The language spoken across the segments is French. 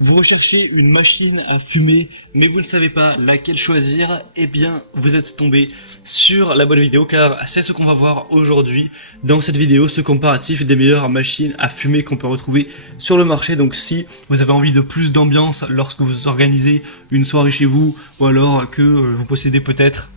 Vous recherchez une machine à fumer, mais vous ne savez pas laquelle choisir, eh bien, vous êtes tombé sur la bonne vidéo, car c'est ce qu'on va voir aujourd'hui dans cette vidéo, ce comparatif des meilleures machines à fumer qu'on peut retrouver sur le marché. Donc si vous avez envie de plus d'ambiance lorsque vous organisez une soirée chez vous, ou alors que vous possédez peut-être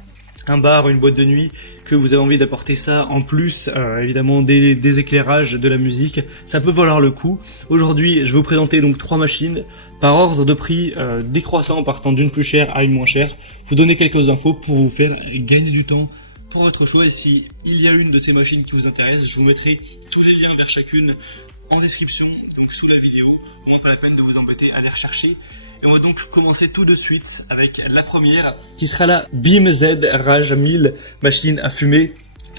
un bar, une boîte de nuit, que vous avez envie d'apporter ça en plus, évidemment des éclairages, de la musique, ça peut valoir le coup. Aujourd'hui, je vais vous présenter donc 3 machines par ordre de prix décroissant, en partant d'une plus chère à une moins chère. Vous donner quelques infos pour vous faire gagner du temps pour votre choix. Et si il y a une de ces machines qui vous intéresse, je vous mettrai tous les liens vers chacune en description, donc sous la vidéo. Vraiment pas la peine de vous embêter à les rechercher. Et on va donc commencer tout de suite avec la première, qui sera la BIMZ Rage 1000 machine à fumer,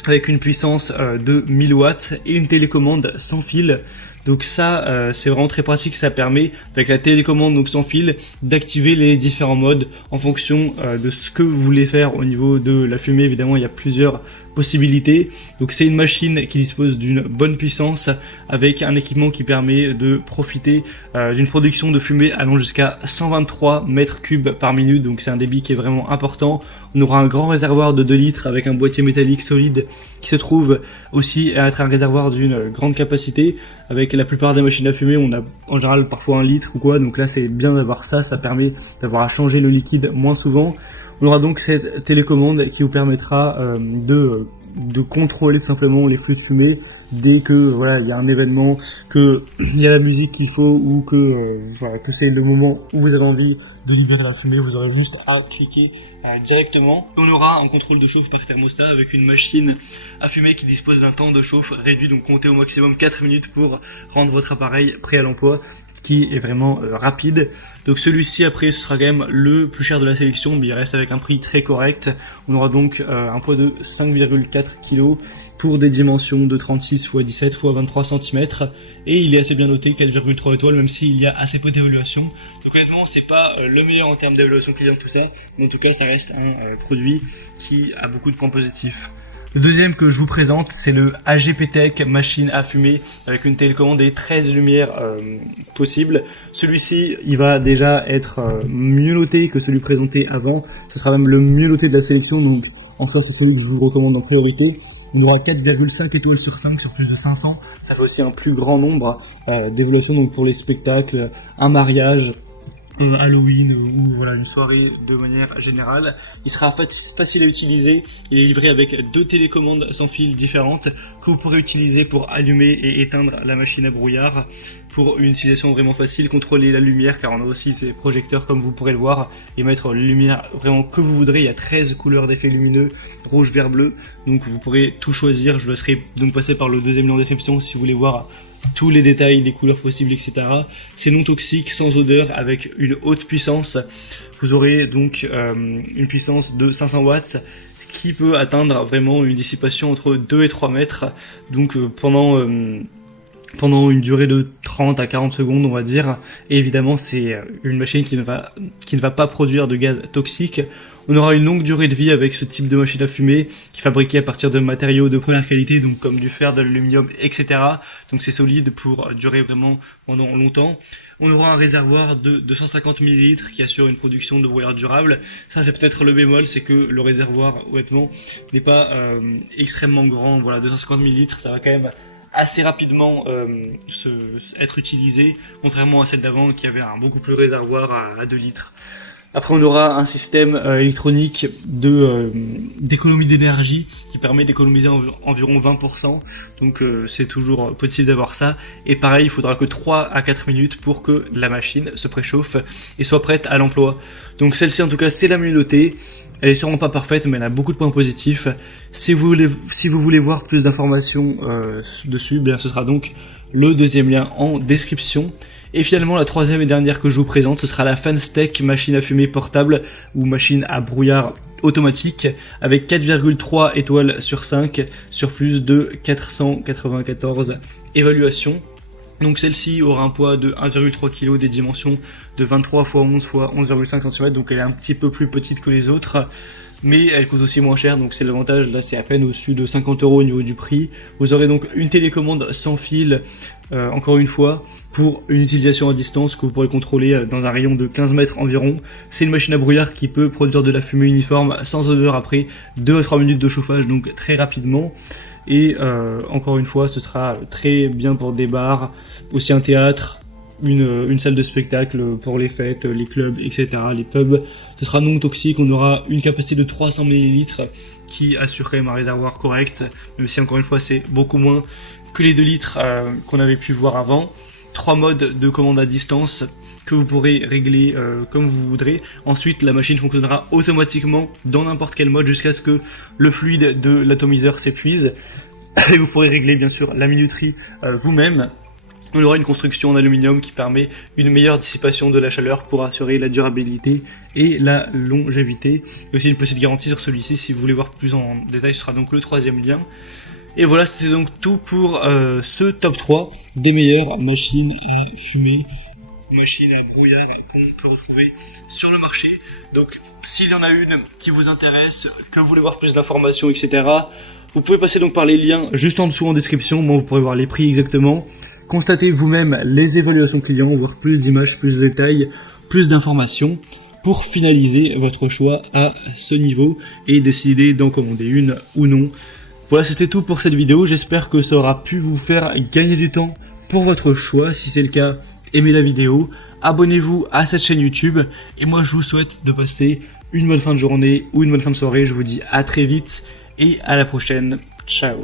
avec une puissance de 1000 watts et une télécommande sans fil. Donc ça, c'est vraiment très pratique, ça permet, avec la télécommande donc sans fil, d'activer les différents modes en fonction de ce que vous voulez faire au niveau de la fumée. Évidemment, il y a plusieurs possibilités. Donc c'est une machine qui dispose d'une bonne puissance, avec un équipement qui permet de profiter d'une production de fumée allant jusqu'à 123 mètres cubes par minute. Donc c'est un débit qui est vraiment important. On aura un grand réservoir de 2 litres avec un boîtier métallique solide qui se trouve aussi à être un réservoir d'une grande capacité. Avec la plupart des machines à fumer, on a en général parfois 1 litre ou quoi, donc là c'est bien d'avoir ça, ça permet d'avoir à changer le liquide moins souvent. On aura donc cette télécommande qui vous permettra de contrôler tout simplement les flux de fumée dès que voilà il y a un événement, que il y a la musique qu'il faut, ou que voilà, que c'est le moment où vous avez envie de libérer la fumée. Vous aurez juste à cliquer directement. On aura un contrôle de chauffe par thermostat avec une machine à fumer qui dispose d'un temps de chauffe réduit, donc comptez au maximum 4 minutes pour rendre votre appareil prêt à l'emploi, qui est vraiment rapide. Donc celui-ci après ce sera quand même le plus cher de la sélection, mais il reste avec un prix très correct. On aura donc un poids de 5,4 kg pour des dimensions de 36 x 17 x 23 cm, et il est assez bien noté, 4,3 étoiles, même s'il y a assez peu d'évaluation. Donc honnêtement c'est pas le meilleur en termes d'évaluation client tout ça, mais en tout cas ça reste un produit qui a beaucoup de points positifs. Le deuxième que je vous présente, c'est le AGPTech machine à fumer avec une télécommande et 13 lumières possibles. Celui-ci, il va déjà être mieux noté que celui présenté avant. Ce sera même le mieux noté de la sélection, donc en soi c'est celui que je vous recommande en priorité. On aura 4,5 étoiles sur 5 sur plus de 500. Ça fait aussi un plus grand nombre d'évaluations, donc pour les spectacles, un mariage, Halloween ou voilà une soirée de manière générale. Il sera facile à utiliser. Il est livré avec 2 télécommandes sans fil différentes que vous pourrez utiliser pour allumer et éteindre la machine à brouillard. Pour une utilisation vraiment facile, contrôler la lumière, car on a aussi ces projecteurs comme vous pourrez le voir, et mettre la lumière vraiment que vous voudrez. Il y a 13 couleurs d'effets lumineux, rouge, vert, bleu, donc vous pourrez tout choisir. Je vous laisserai donc passer par le deuxième lien en description si vous voulez voir tous les détails, les couleurs possibles, etc. C'est non toxique, sans odeur, avec une haute puissance. Vous aurez donc une puissance de 500 watts, qui peut atteindre vraiment une dissipation entre 2 et 3 mètres. Donc pendant une durée de 30 à 40 secondes, on va dire. Et évidemment, c'est une machine qui ne va pas produire de gaz toxique. On aura une longue durée de vie avec ce type de machine à fumer, qui est fabriquée à partir de matériaux de première qualité, donc comme du fer, de l'aluminium, etc. Donc c'est solide pour durer vraiment pendant longtemps. On aura un réservoir de 250 ml qui assure une production de brouillard durable. Ça c'est peut-être le bémol, c'est que le réservoir, honnêtement, n'est pas extrêmement grand. Voilà, 250 ml, ça va quand même assez rapidement être utilisé, contrairement à celle d'avant qui avait un beaucoup plus réservoir à 2 litres. Après on aura un système électronique d'économie d'énergie qui permet d'économiser environ 20%, donc c'est toujours possible d'avoir ça. Et pareil, il faudra que 3 à 4 minutes pour que la machine se préchauffe et soit prête à l'emploi. Donc celle-ci en tout cas c'est la mieux notée. Elle est sûrement pas parfaite, mais elle a beaucoup de points positifs. Si vous voulez voir plus d'informations dessus, bien ce sera donc le deuxième lien en description. Et finalement, la troisième et dernière que je vous présente, ce sera la Fanstech machine à fumer portable ou machine à brouillard automatique, avec 4,3 étoiles sur 5 sur plus de 494 évaluations. Donc celle-ci aura un poids de 1,3 kg, des dimensions de 23 x 11 x 11,5 cm, donc elle est un petit peu plus petite que les autres, mais elle coûte aussi moins cher, donc c'est l'avantage. Là c'est à peine au-dessus de 50 € au niveau du prix. Vous aurez donc une télécommande sans fil, encore une fois, pour une utilisation à distance que vous pourrez contrôler dans un rayon de 15 mètres environ. C'est une machine à brouillard qui peut produire de la fumée uniforme sans odeur après 2 à 3 minutes de chauffage, donc très rapidement. Et encore une fois, ce sera très bien pour des bars, aussi un théâtre, une salle de spectacle pour les fêtes, les clubs, etc., les pubs. Ce sera non toxique, on aura une capacité de 300 ml qui assurerait un réservoir correct, même si encore une fois c'est beaucoup moins que les 2 litres qu'on avait pu voir avant. 3 modes de commande à distance que vous pourrez régler comme vous voudrez. Ensuite, la machine fonctionnera automatiquement dans n'importe quel mode jusqu'à ce que le fluide de l'atomiseur s'épuise. Et vous pourrez régler bien sûr la minuterie vous-même. On aura une construction en aluminium qui permet une meilleure dissipation de la chaleur pour assurer la durabilité et la longévité. Il y a aussi une petite garantie sur celui-ci si vous voulez voir plus en détail, ce sera donc le 3e lien. Et voilà, c'était donc tout pour ce top 3 des meilleures machines à fumer, machines à brouillard qu'on peut retrouver sur le marché. Donc s'il y en a une qui vous intéresse, que vous voulez voir plus d'informations, etc., vous pouvez passer donc par les liens juste en dessous en description. Bon, vous pourrez voir les prix exactement, constatez vous-même les évaluations clients, voir plus d'images, plus de détails, plus d'informations pour finaliser votre choix à ce niveau et décider d'en commander une ou non. Voilà, c'était tout pour cette vidéo. J'espère que ça aura pu vous faire gagner du temps pour votre choix. Si c'est le cas, aimez la vidéo, abonnez-vous à cette chaîne YouTube. Et moi, je vous souhaite de passer une bonne fin de journée ou une bonne fin de soirée. Je vous dis à très vite et à la prochaine. Ciao.